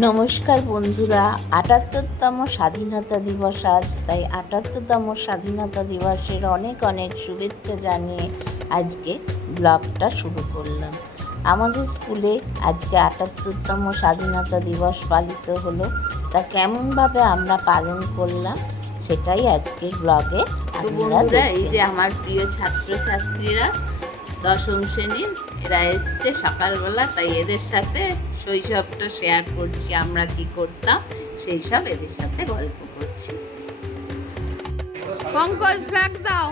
নমস্কার বন্ধুরা আটাত্তরতম স্বাধীনতা দিবস আজ। তাই আটাত্তরতম স্বাধীনতা দিবসের অনেক অনেক শুভেচ্ছা জানিয়ে আজকে ব্লগটা শুরু করলাম। আমাদের স্কুলে আজকে আটাত্তরতম স্বাধীনতা দিবস পালিত হলো। তা কেমনভাবে আমরা পালন করলাম সেটাই আজকের ব্লগে বন্ধুরা এই যে আমার প্রিয় ছাত্রছাত্রীরা দশম শ্রেণির এরা এসছে সকালবেলা তাই এদের সাথে শৈশবটা শেয়ার করছি, আমরা কি করতাম, সেই সব এদের সাথে গল্প করছি। পঙ্কজ ফ্ল্যাগ দাও।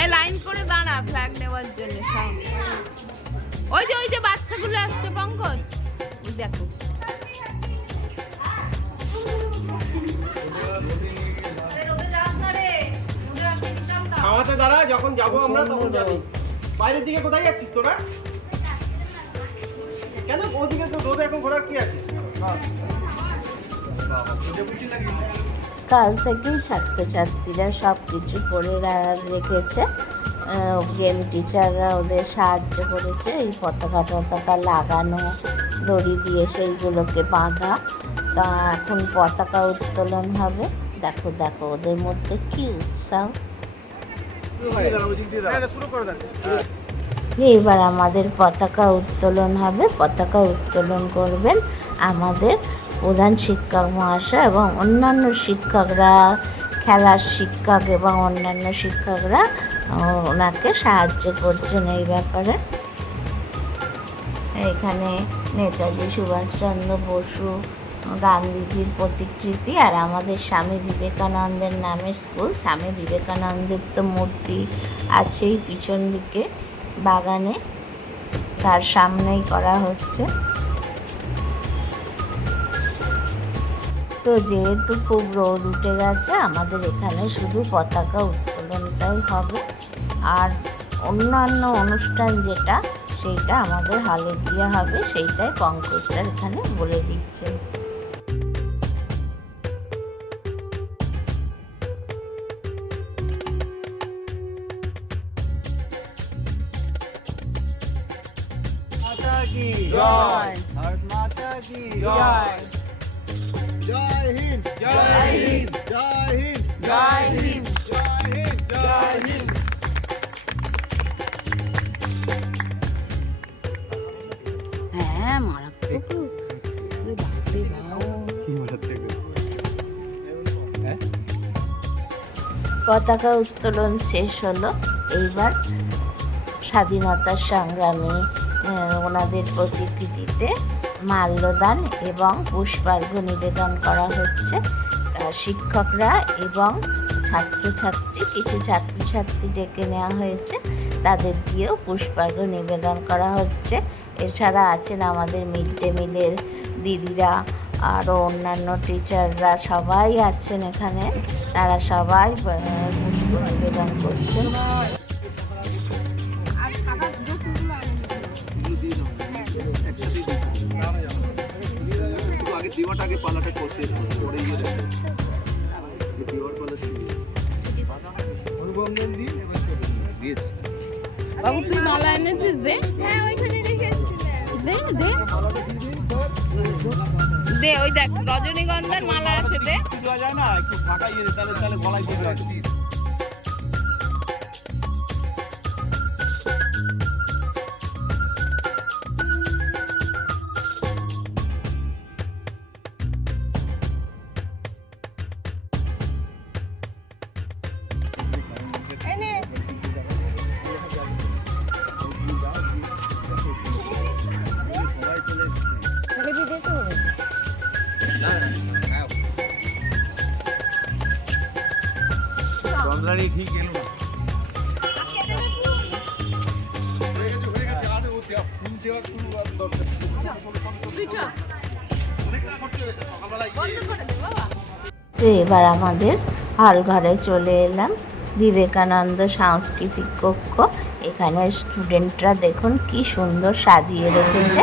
এই লাইন করে দাঁড়া ফ্ল্যাগ নেওয়ার জন্য সব ওই যে ওই যে বাচ্চাগুলো আসছে, পঙ্কজ। দেখো। খাওয়াতে দাঁড়া, যখন যাব আমরা, তখন যাবি। বাইরের দিকে কোথায় যাচ্ছিস তোরা? কেন? ওদিকে তো রোদ এখন ঘোরার কি আছে? কাল থেকেই ছাত্রছাত্রীরা সব কিছু করে রেখেছে। গেম টিচাররা ওদের সাহায্য করেছে। এই পতাকা টতাকা লাগানো দড়ি দিয়ে সেইগুলোকে বাঁধা। তা এখন পতাকা উত্তোলন হবে। দেখো দেখো ওদের মধ্যে কি উৎসাহ। শুরু করে এবার আমাদের পতাকা উত্তোলন হবে। পতাকা উত্তোলন করবেন আমাদের প্রধান শিক্ষক মহাশয় এবং অন্যান্য শিক্ষকরা, খেলার শিক্ষক এবং অন্যান্য শিক্ষকরা ওনাকে সাহায্য করছেন এই ব্যাপারে। এখানে নেতাজি সুভাষচন্দ্র বসু, গান্ধীজির প্রতিকৃতি আর আমাদের স্বামী বিবেকানন্দের নামে স্কুল। স্বামী বিবেকানন্দের তো মূর্তি আছেই পিছন দিকে। বাগানে। তার সামনেই করা হচ্ছে। তো যেহেতু খুব রোদ উঠে গেছে, আমাদের এখানে শুধু পতাকা উত্তোলনটাই হবে। আর অন্যান্য অনুষ্ঠান যেটা, সেইটা আমাদের হলে গিয়ে হবে, সেইটাই পঙ্কজ স্যার এখানে বলে দিচ্ছেন। পতাকা উত্তোলন শেষ হলো। এইবার স্বাধীনতার সংগ্রামী ওনাদের প্রতিকৃতিতে মাল্যদান এবং পুষ্পার্ঘ্য নিবেদন করা হচ্ছে। শিক্ষকরা এবং ছাত্রছাত্রী, কিছু ছাত্রছাত্রী ডেকে নেওয়া হয়েছে। তাদের দিয়েও পুষ্পার্ঘ্য নিবেদন করা হচ্ছে। এছাড়া আছেন আমাদের মিড ডে মিলের দিদিরা আরও অন্যান্য টিচাররা সবাই আছেন এখানে। তারা সবাই পুষ্প নিবেদন করছেন। আগে দিওয়াটাকে পালাটা করতে পরে গিয়ে দিওয়ার পালা অনুভব নেন দিয়েছি বাবু তুই মালা এনেছিস দে। হ্যাঁ ওইখানে রেখে দে দে। দে ওই দেখ রজনীগন্ধার মালা আছে দে। যায় না একটু ফাঁকা তাহলে তাহলে গলায় তো এবার আমাদের হল ঘরে চলে এলাম। বিবেকানন্দ সাংস্কৃতিক কক্ষ। এখানে স্টুডেন্টরা দেখুন কি সুন্দর সাজিয়ে রেখেছে।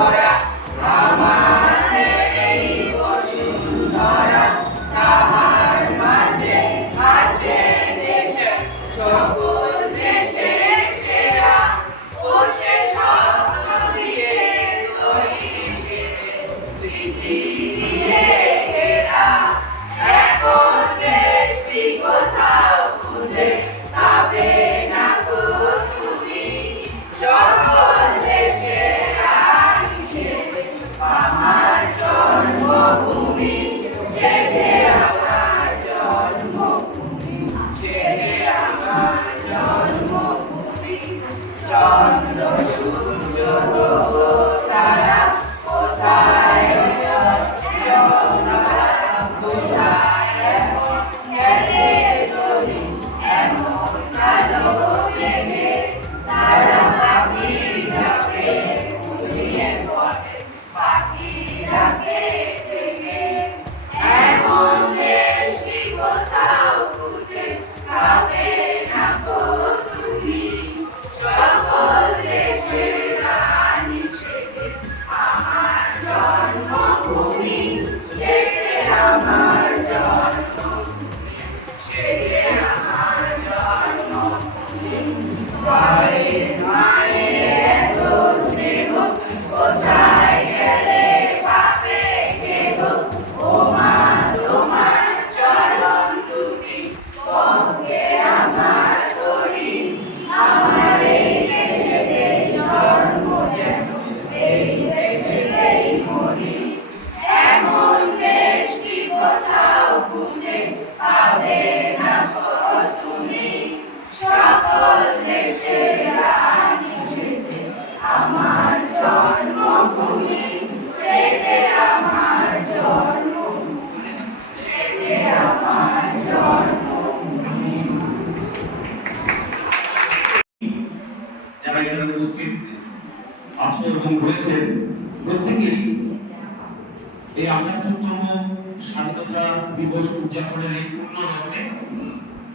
উদযাপনের এই পূর্ণ লগ্নে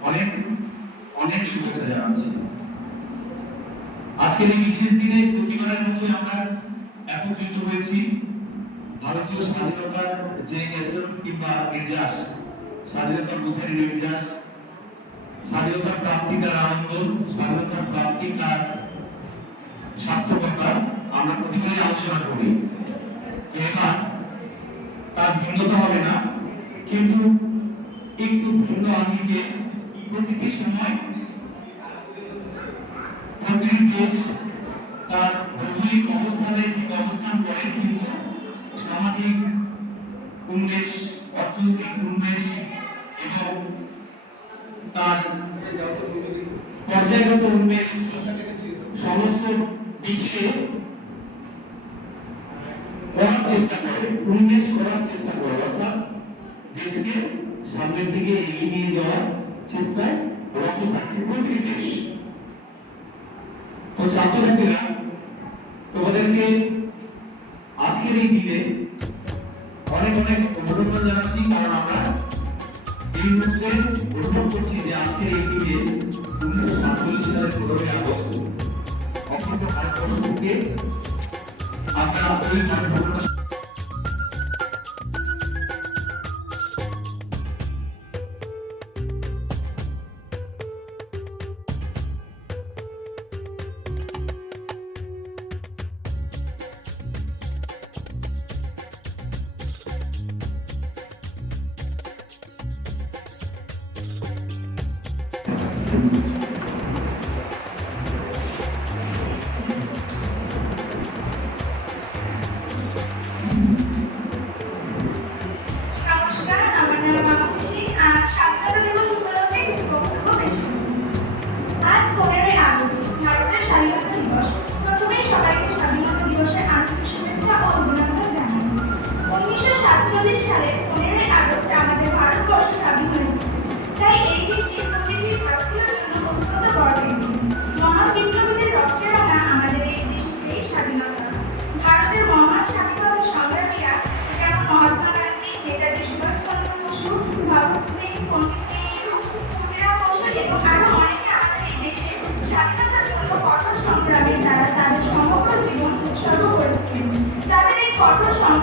অনেক অনেক শুভেচ্ছা জানাচ্ছি। আজকের এই বিশেষ দিনে প্রতিবারের মতোই আমরা একত্রিত হয়েছি। ভারতীয় স্বাধীনতার যে এসেন্স কিংবা নির্যাস, স্বাধীনতার বুদ্ধের নির্যাস, স্বাধীনতার প্রাপ্তি তার আনন্দ, স্বাধীনতার প্রাপ্তি তার সার্থকতা আমরা প্রতিবারই আলোচনা করি। এবার তার ভিন্নতা হবে না, কিন্তু একটু ভালো আমিকে প্রতিটি সময় প্রতিটি দেশ তার ভৌগোলিক অবস্থানে ঠিক অবস্থান করে আমরা ওই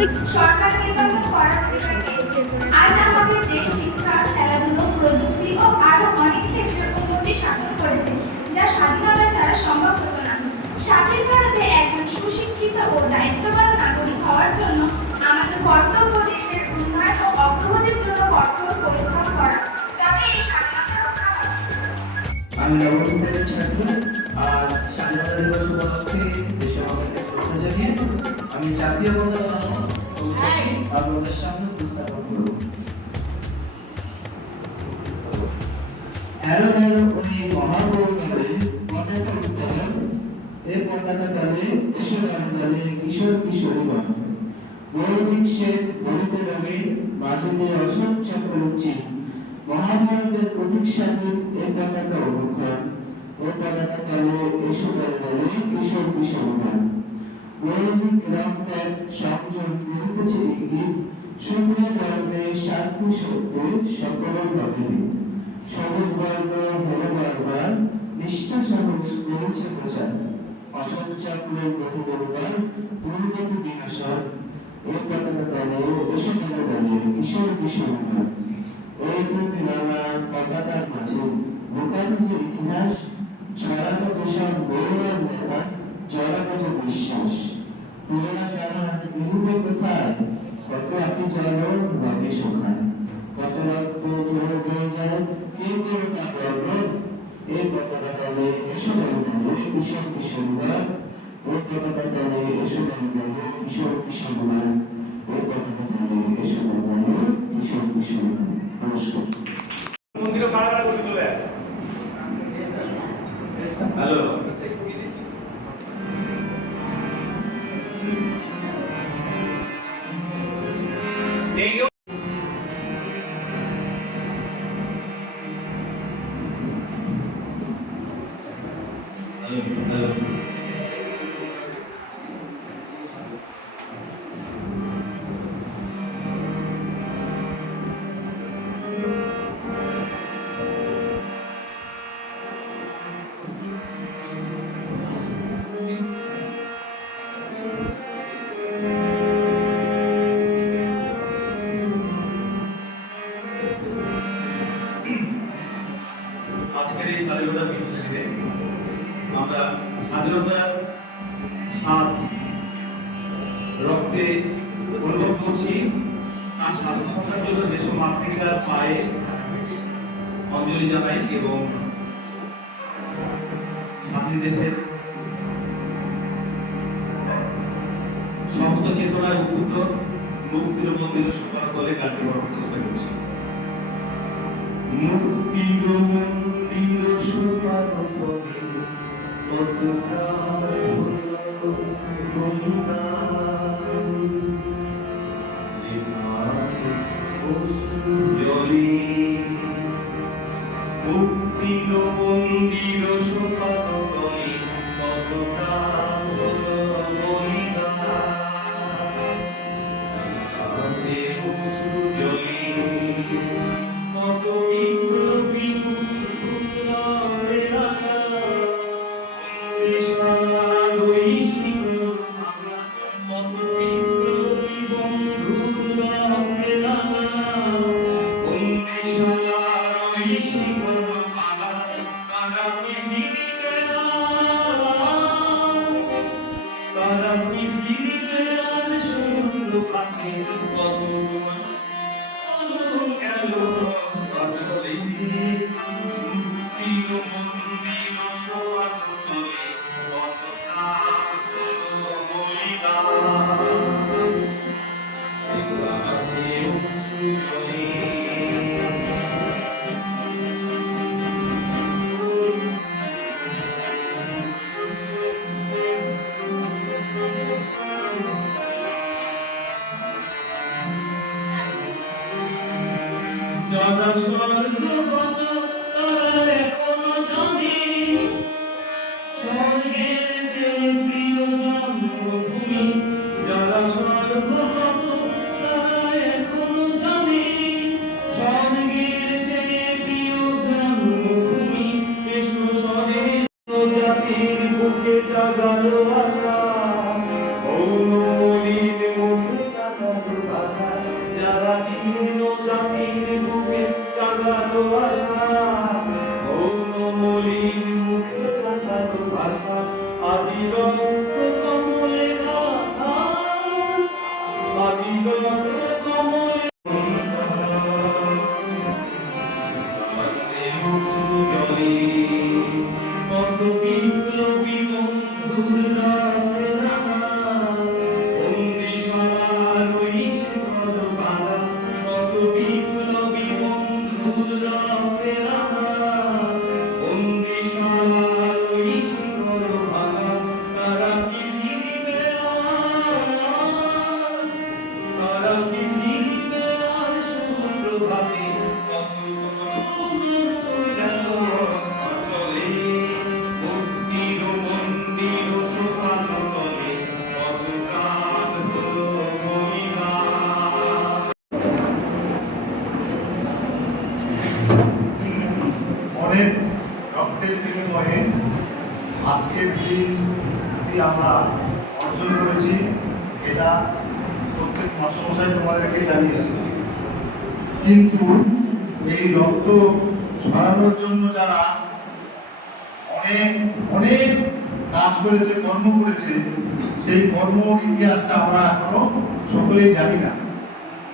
সরকার নির্বাচন করার আজ আমাদের দেশ শিক্ষা খেলাধুলো প্রযুক্তি ও আরও অনেক ক্ষেত্রে উন্নতি সাধন করেছে যা স্বাধীনতা ছাড়া সম্ভব হতো না স্বাধীন ভারতে একজন সুশিক্ষিত ও দায়িত্ববান নাগরিক হওয়ার জন্য আমাদের কর্তব্য দেশের উন্নয়ন ও অগ্রগতির জন্য কঠোর পরিশ্রম করা তবে এই স্বাধীনতা রক্ষা হবে আমি জাতীয় পতাকা আপনাদের সামনে উপস্থাপন করব হ্যালো হ্যালো ওই পতাকা উত্তোলন এ কিশোর কিশোরী গৌরবিক রক্তের সংযম করিতেছে ইঙ্গিত শুভ্র গর্বে শান্তি সত্যে সকলের ভগবীত সবুজ বর্গ হল বারবার নিষ্ঠা সাহস করেছে প্রচার। অশোক চক্রের গতি করবার দুর্গতি বিনাশন এই পতাকা তলে এসে দলে কিশোর কিশোরগণ এই দুটি নানা পতাকার মাঝে লুকানো যে ইতিহাস, ছড়ানো তুষার গৌরব নেতা যে বিশ্বাস। তুলনা কেন? বিরুদ্ধে কোথায়? কত আঁকি জল দেশের সমস্ত চেতনায় উদ্বুদ্ধ মুক্তির মন্দির করে গানটি করার চেষ্টা করছি। মুক্তির মন্দির কত Alhamdulillah. বুকে জাগালো। এটা প্রত্যেক মাস্টারমশাই তোমাদেরকে জানিয়েছে। কিন্তু এই রক্ত ছড়ানোর জন্য যারা অনেক অনেক কাজ করেছে, কর্ম করেছে, সেই কর্ম ইতিহাসটা আমরা এখনও সকলেই জানি না।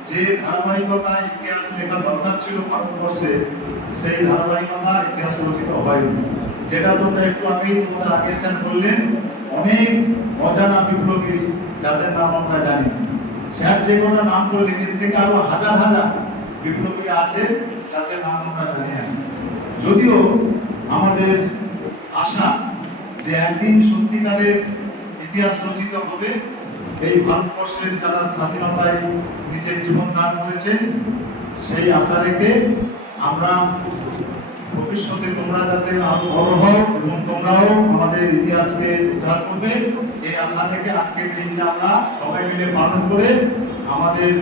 যে ধারাবাহিকতা ইতিহাস লেখা দরকার ছিল ভারতবর্ষে, সেই ধারাবাহিকতা ইতিহাস রচিত হয়নি। যেটা তোমরা একটু আগেই তোমরা রাকেশ বললেন অনেক অজানা বিপ্লবী যাদের নাম আমরা জানি স্যার যে কোনো নাম করলেন এর থেকে আরও হাজার হাজার বিপ্লবী আছে, যাদের নাম আমরা জানি না। যদিও আমাদের আশা যে একদিন সত্যিকারের ইতিহাস রচিত হবে, এই ভারতবর্ষের যারা স্বাধীনতায় নিজের জীবন দান করেছে, সেই আশা রেখে আমরা ভবিষ্যতে তোমরা যাতে আরও বড় হও এবং তোমরাও আমাদের ইতিহাসকে উদ্ধার করবে এই আশা থেকে আজকের দিনটা আমরা সবাই মিলে পালন করে আমাদের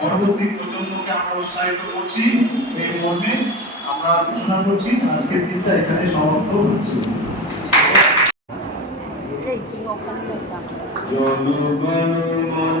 পরবর্তী প্রজন্মকে আমরা উৎসাহিত করছি। এই মর্মে আমরা ঘোষণা করছি আজকের দিনটা এখানে সমাপ্ত হচ্ছে। জনগণ মন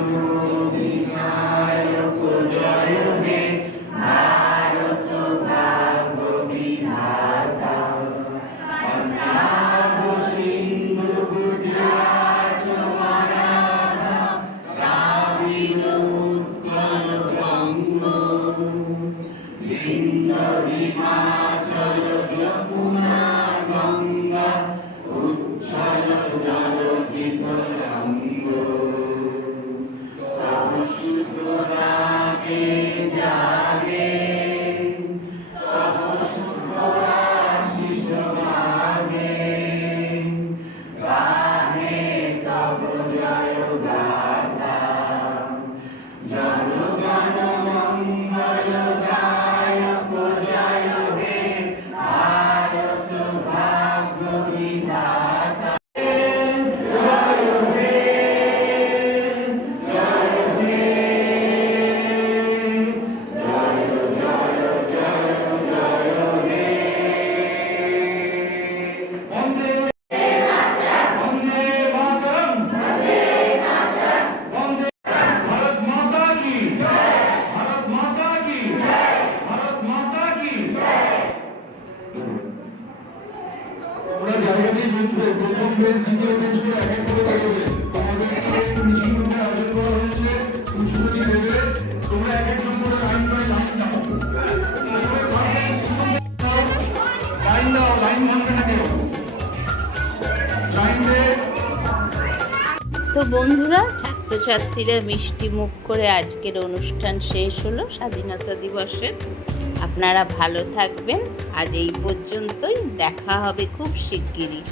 তো বন্ধুরা, ছাত্রছাত্রীরা মিষ্টি মুখ করে আজকের অনুষ্ঠান শেষ হলো স্বাধীনতা দিবসের। আপনারা ভালো থাকবেন। আজ এই পর্যন্তই। দেখা হবে খুব শিগগিরই।